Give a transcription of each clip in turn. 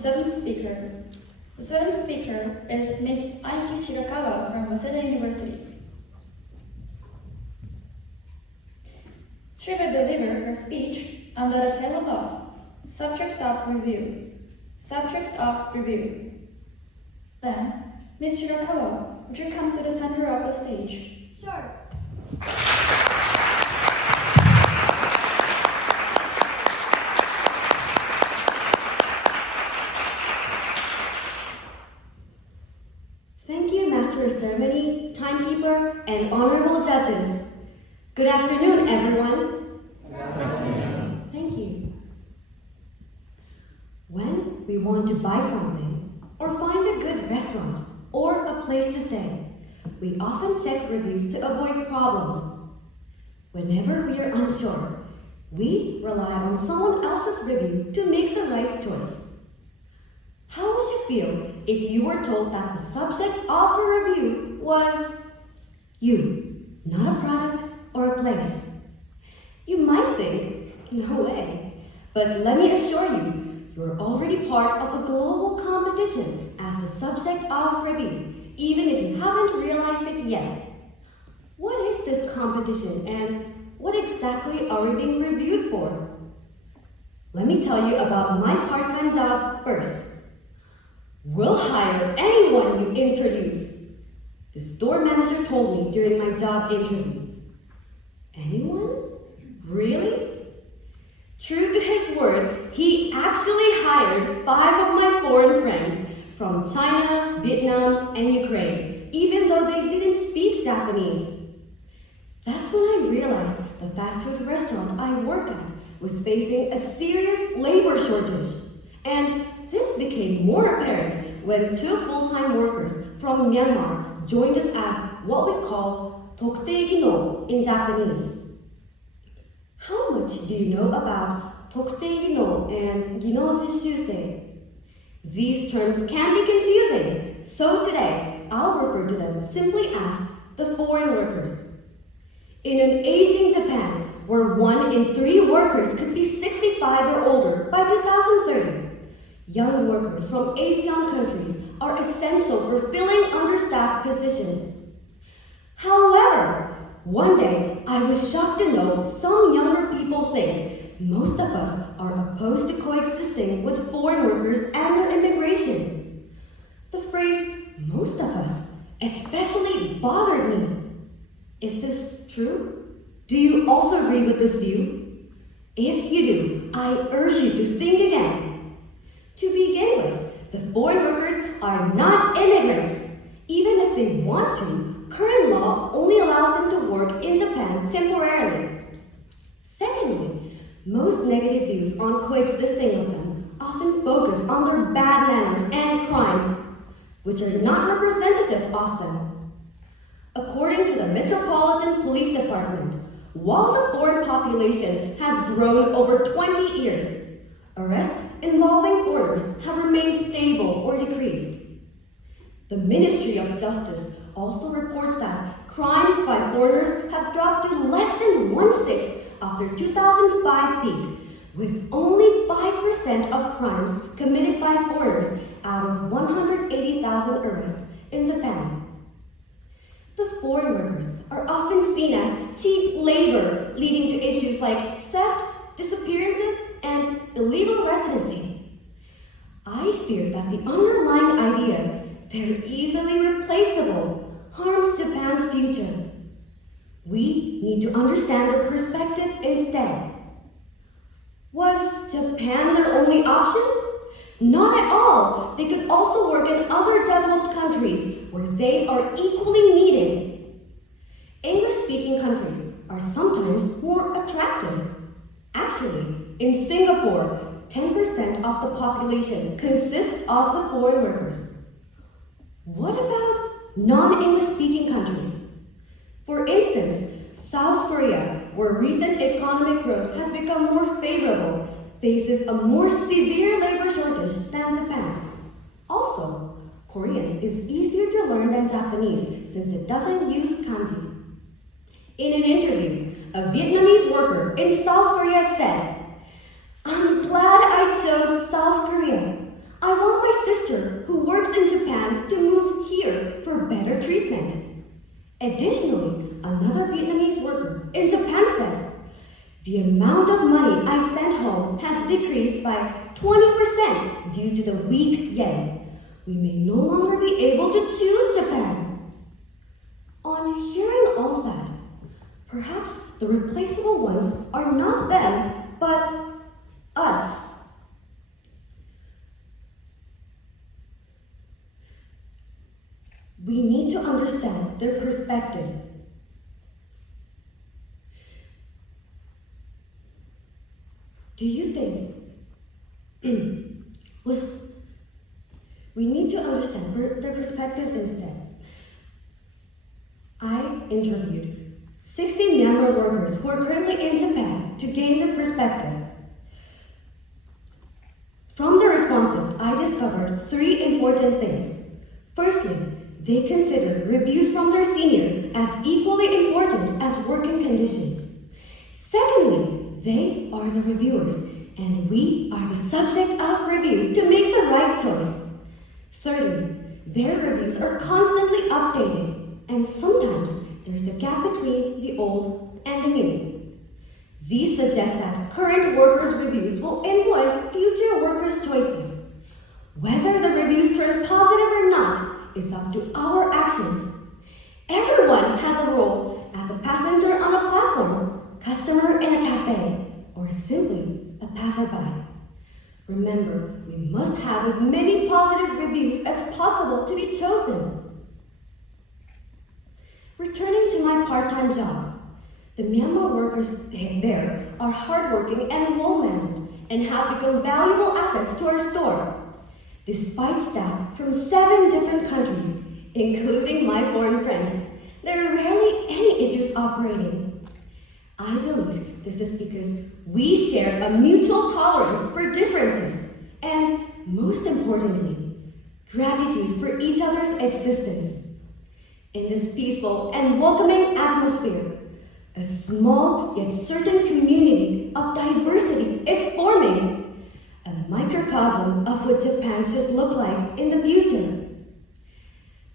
seventh speaker. The seventh speaker is Miss Aiki Shirakawa from Waseda University. She will deliver her speech under the title of Subject of Review. Subject of Review. Then, Miss Shirakawa, would you come to the center of the stage? Sure. Thank you, Master of Ceremony, Timekeeper, and honorable judges. Good afternoon, everyone. Good afternoon. Thank you. When we want to buy something, or find a good restaurant, or a place to stay, we often check reviews to avoid problems. Whenever we are unsure, we rely on someone else's review to make the right choice. How would you feel if you were told that the subject of a review was you, not a product or a place? You might think, no way, but let me assure you, you're already part of a global competition as the subject of review, even if you haven't realized it yet. What is this competition and what exactly are we being reviewed for? Let me tell you about my part-time job first. We'll hire anyone you introduce. The store manager told me during my job interview. Anyone? Really? True to his word, he actually hired 5 of my foreign friends from China, Vietnam, and Ukraine, even though they didn't speak Japanese. That's when I realized the fast food restaurant I work at was facing a serious labor shortage. And this became more apparent when 2 full-time workers from Myanmar joined us as what we call Tokutei-gino in Japanese. How much do you know about Tokutei-gino and Gino-jishusei? These terms can be confusing, so today I'll refer to them simply as the foreign workers. In an aging Japan, where 1 in 3 workers could be 65 or older by 2030, young workers from ASEAN countries are essential for filling understaffed positions. However, one day I was shocked to know some younger people think most of us are opposed to coexisting with foreign workers and their immigration. The phrase, most of us, especially bothered me. Is this true? Do you also agree with this view? If you do, I urge you to think again. To begin with, the foreign workers are not immigrants. Even if they want to, current law only allows them to work in Japan temporarily. Secondly, most negative views on coexisting with them often focus on their bad manners and crime, which are not representative of them. According to the Metropolitan Police Department, while the foreign population has grown over 20 years, arrests involving foreigners have remained stable or decreased. The Ministry of Justice also reports that crimes by foreigners have dropped to less than 1/6 after 2005 peak, with only 5% of crimes committed by foreigners out of 180,000 arrests in Japan. The foreign workers are often seen as cheap labor, leading to issues like theft, disappearances, and illegal residency. I fear that the underlying idea, they're easily replaceable, harms Japan's future. We need to understand their perspective instead. Was Japan their only option? Not at all. They could also work in other developed countries where they are equally needed. English-speaking countries are sometimes more attractive. Actually, in Singapore, 10% of the population consists of the foreign workers. What about non-English speaking countries? For instance, South Korea, where recent economic growth has become more favorable, faces a more severe labor shortage than Japan. Also, Korean is easier to learn than Japanese since it doesn't use kanji. In an interview, a Vietnamese worker in South Korea said, "I'm glad I chose South Korea. I Additionally, another Vietnamese worker in Japan said, "The amount of money I sent home has decreased by 20% due to the weak yen. We may no longer be able to choose Japan." On hearing all that, perhaps the replaceable ones are not them, but us. We need to understand their perspective. Do you think we need to understand their perspective instead? I interviewed 60 Myanmar workers who are currently in Japan to gain their perspective. From their responses, I discovered 3 important things. Firstly, they consider reviews from their seniors as equally important as working conditions. Secondly, they are the reviewers, and we are the subject of review to make the right choice. Thirdly, their reviews are constantly updated, and sometimes there's a gap between the old and the new. These suggest that current workers' reviews will influence future workers' choices. Whether the reviews turn positive or not is up to our actions. Everyone has a role as a passenger on a platform, customer in a cafe, or simply a passerby. Remember, we must have as many positive reviews as possible to be chosen. Returning to my part-time job, the Myanmar workers there are hardworking and well-mannered and have become valuable assets to our store. Despite staff from 7 different countries, including my foreign friends, there are rarely any issues operating. I believe this is because we share a mutual tolerance for differences and, most importantly, gratitude for each other's existence. In this peaceful and welcoming atmosphere, a small yet certain community of diversity is forming, a microcosm of what Japan should look like in the future.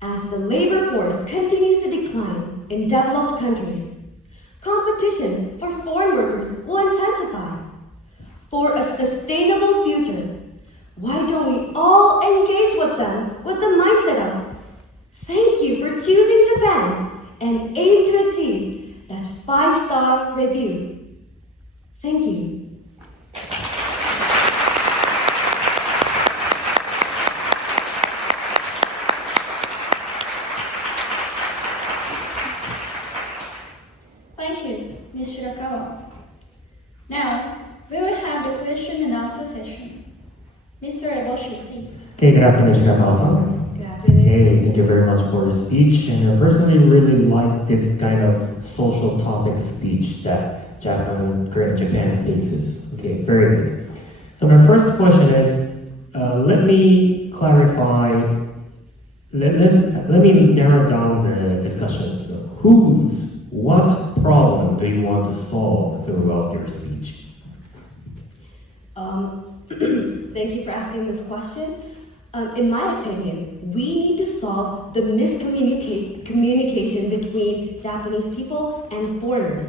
As the labor force continues to decline in developed countries, competition for foreign workers will intensify. For a sustainable future, why don't we all engage with them with the mindset of, "Thank you for choosing Japan," and aim to achieve that 5-star review. Thank you. Thank you, Ms. Shirakawa. Now, we will have the question and answer session. Mr. Eboshi, please. Okay, good afternoon, Shirakawa-san. Hey, thank you very much for your speech, and I personally really like this kind of social topic speech that Great Japan faces. Okay, very good. So my first question is, let me clarify, let me narrow down the discussion. So what problem do you want to solve throughout your speech? Thank you for asking this question. In my opinion, we need to solve the miscommunication between Japanese people and foreigners.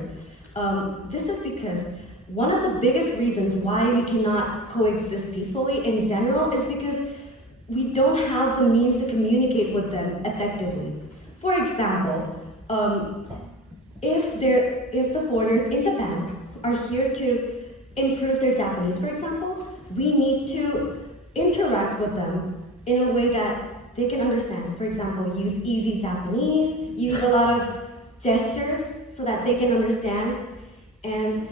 This is because one of the biggest reasons why we cannot coexist peacefully in general is because we don't have the means to communicate with them effectively. For example, if the foreigners in Japan are here to improve their Japanese, for example, we need to interact with them in a way that they can understand. For example, use easy Japanese, use a lot of gestures so that they can understand. And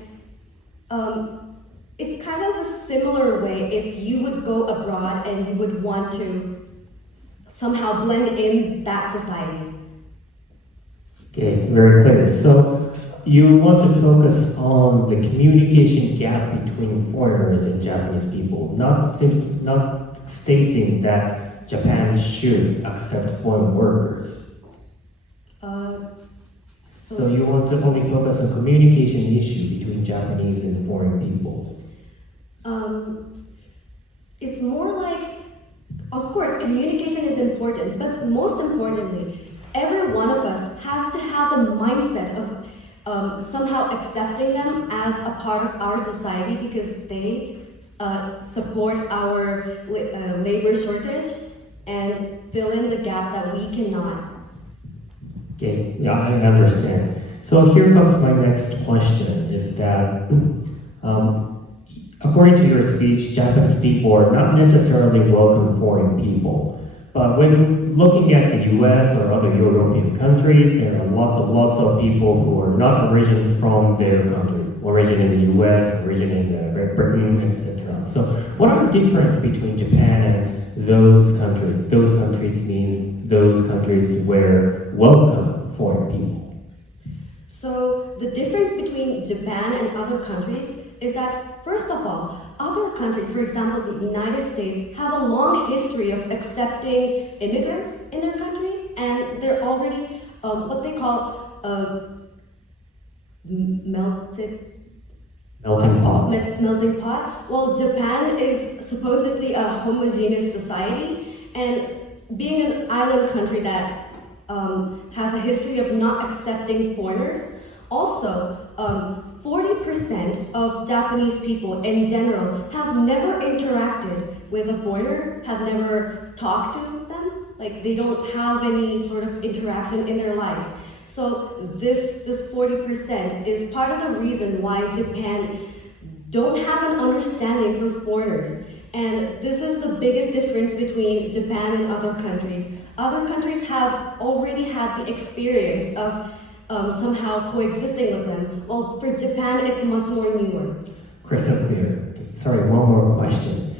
it's kind of a similar way if you would go abroad and you would want to somehow blend in that society. Okay, very clear. So you want to focus on the communication gap between foreigners and Japanese people, not stating that Japan should accept foreign workers. So you want to only focus on communication issue between Japanese and foreign peoples. It's more like, of course, communication is important, but most importantly, every one of us has to have the mindset of somehow accepting them as a part of our society because they support our labor shortage and fill in the gap that we cannot. Okay, yeah, I understand. So here comes my next question, is that according to your speech, Japanese people are not necessarily welcome foreign people. But when looking at the US or other European countries, there are lots of people who are not originating from their country, origin in the US, origin in Great Britain, etc. So what are the difference between Japan and those countries? Those countries means those countries where welcome foreign people. So the difference between Japan and other countries is that, first of all, other countries, for example, the United States, have a long history of accepting immigrants in their country, and they're already what they call melting pot. Well, Japan is supposedly a homogeneous society, and being an island country that has a history of not accepting foreigners. Also, 40% of Japanese people in general have never interacted with a foreigner, have never talked to them. Like, they don't have any sort of interaction in their lives. So this 40% is part of the reason why Japan don't have an understanding for foreigners. And this is the biggest difference between Japan and other countries. Other countries have already had the experience of somehow coexisting with them. Well, for Japan, it's much more newer. Crystal clear. Sorry, one more question.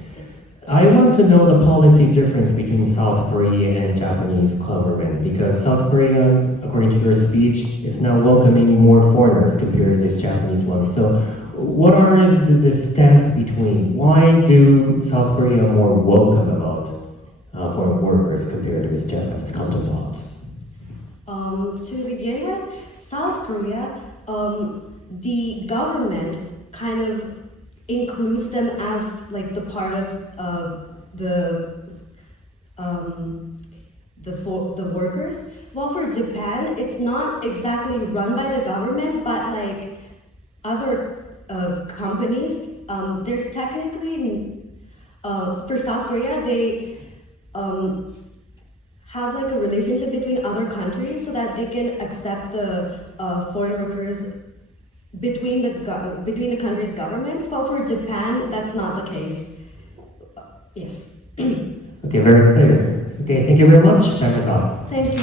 I want to know the policy difference between South Korea and Japanese government, because South Korea, according to your speech, is now welcoming more foreigners compared to this Japanese one. So what are the stance between? Why do South Korea more welcome about foreign workers compared to its Japanese counterparts? To begin with, South Korea, the government kind of includes them as like the part of the workers. While for Japan, it's not exactly run by the government, but like other companies, they're technically for South Korea, they have like a relationship between other countries so that they can accept the foreign workers between the countries' governments. Well, for Japan, that's not the case. Yes. Okay, very clear. Okay, thank you very much. Time is up. Thank you.